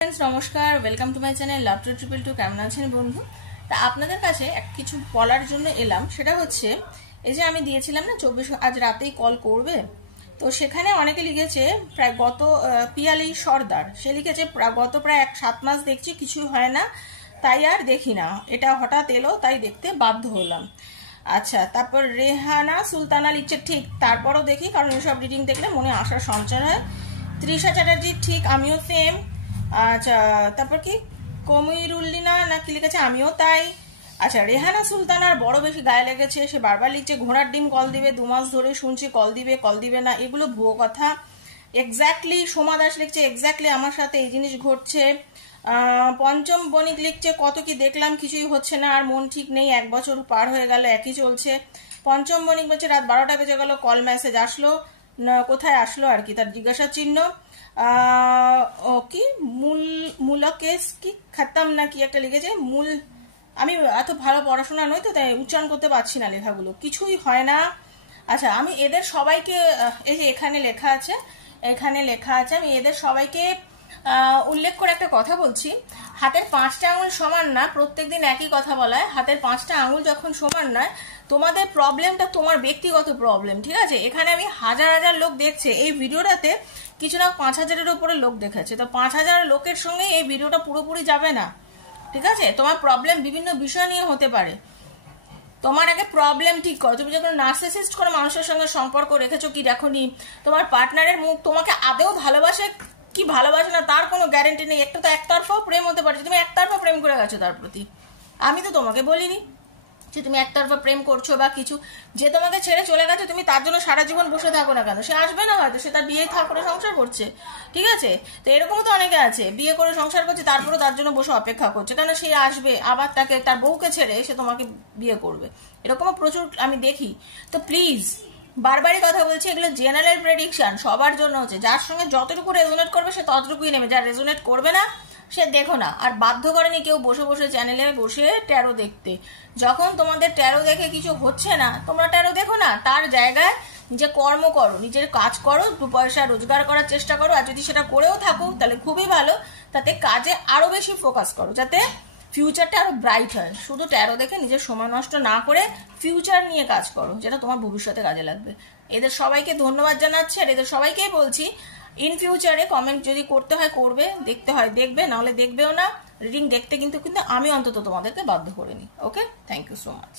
Friends नमस्कार welcome to my channel लाभ to triple two কেমন আছেন বন্ধু। তা আপনাদের কাছে কিছু বলার জন্য এলাম, সেটা হচ্ছে এই যে আমি দিয়েছিলাম না 24 আজ রাতেই কল করবে, তো সেখানে অনেকে লিখেছে প্রায় গত পিয়ালি সর্দার, সে লিখেছে গত প্রায় 7 মাস দেখছি কিছুই হয় না, তাই আর দেখি না, এটা হঠাৎ এলো তাই দেখতে বাধ্য হলাম। আচ্ছা, তারপর রেহানা সুলতানা লিখছে ঠিক, তারপরও দেখি কারণ এসব রিডিং দেখলে মনে আশার সঞ্চার হয়। তৃষা চ্যাটার্জি ঠিক, আমিও সেম। আচ্ছা, তারপর কি কমিরুল্লিনা না কি লিখেছে, আমিও তাই। আচ্ছা, রেহানা সুলতানার বড় বেশি গায়ে লেগেছে, সে বারবার লিখছে ঘোড়ার ডিম কল দিবে, 2 মাস ধরে শুনছি কল দিবে না, এগুলো ভুয়ো কথা। এক্স্যাক্টলি সোমা দাস লিখছে এক্স্যাক্টলি আমার সাথে এই জিনিস ঘটছে। পঞ্চম বণিক লিখছে কত কি দেখলাম কিছুই হচ্ছে না, আর মন ঠিক নেই, 1 বছর পার হয়ে গেল একই চলছে। পঞ্চম বণিক বলছে রাত 12টা বেজে গেল, কল মেসেজ আসলো না, কোথায় আসলো আর কি তার জিজ্ঞাসা চিহ্ন। কি মূলকেশ কি খতম না কি একটা লিখেছে মূল, আমি এত ভালো পড়াশোনা নই তো তাই উচ্চারণ করতে পারছি না লেখাগুলো, কিছুই হয় না। আচ্ছা, আমি এদের সবাইকে এই যে এখানে লেখা আছে আমি এদের সবাইকে উল্লেখ করে একটা কথা বলছি। হাতের 5টা আঙুল সমান না, প্রত্যেকদিন একই কথা বলায়, হাতের 5টা আঙুল যখন সমান নয়, তোমাদের প্রবলেমটা তোমার ব্যক্তিগত প্রবলেম, ঠিক আছে? এখানে আমি হাজার হাজার লোক দেখছে, এই ভিডিওটাতে কিছু না 5000-এর উপরে লোক দেখেছে, তো 5000 লোকের সঙ্গে এই ভিডিওটা পুরোপুরি যাবে না, ঠিক আছে? তোমার প্রবলেম বিভিন্ন বিষয় নিয়ে হতে পারে, তোমার আগে প্রবলেম ঠিক করো। তুমি যখন নার্সিসিস্ট করে মানুষের সঙ্গে সম্পর্ক রেখেছো কি দেখোনি, তোমার পার্টনারের মুখ তোমাকে আদেও ভালোবাসে কি ভালোবাসে না তার কোনো গ্যারেন্টি নেই, একটু তো একতরফাও প্রেম হতে পারে, তুমি একতরফা প্রেম করে গেছো তার প্রতি। আমি তো তোমাকে বলিনি যে তুমি একতরফা প্রেম করছো বা কিছু, যে তোমাকে ছেড়ে চলে গেছে তুমি তার জন্য সারা জীবন বসে থাকো না কেন, সে আসবে না হয়তো, সে তার বিয়ে করে সংসার করছে, ঠিক আছে? তো এরকমও তো অনেকে আছে বিয়ে করে সংসার করছে তারপরে তার জন্য বসে অপেক্ষা করছে, কেন সে আসবে আবার তাকে তার বউকে ছেড়ে সে তোমাকে বিয়ে করবে, এরকমও প্রচুর আমি দেখি। তো প্লিজ বারবারই কথা বলছি, এগুলো জেনারেল প্রেডিকশন, সবার জন্য হচ্ছে, যার সঙ্গে যতটুকু রেজোনেট করবে সে ততটুকুই নেবে, যার রেজোনেট করবে না সে দেখো না। আর বাধ্য করেনি কেউ বসে বসে চ্যানেলে বসে ট্যারো দেখতে, যখন তোমাদের ট্যারো দেখে কিছু হচ্ছে না তোমরা ট্যারো দেখো না, তার জায়গায় নিজে কর্ম করো, নিজের কাজ করো, 2 পয়সা রোজগার করার চেষ্টা করো, আর যদি সেটা করেও থাকো তাহলে খুবই ভালো, তাতে কাজে আরো বেশি ফোকাস করো যাতে ফিউচারটা আরো ব্রাইট হয়। শুধু ট্যারো দেখে নিজের সময় নষ্ট না করে ফিউচার নিয়ে কাজ করো, যেটা তোমার ভবিষ্যতে কাজে লাগবে। এদের সবাইকে ধন্যবাদ জানাচ্ছি, আর এদের সবাইকেই বলছি ইন ফিউচারে কমেন্ট যদি করতে হয় করবে, দেখতে হয় দেখবে, নাহলে দেখবেও না। রিডিং দেখতে কিন্তু আমি অন্তত তোমাদেরকে বাধ্য করিনি। ওকে, থ্যাংক ইউ সো মাচ।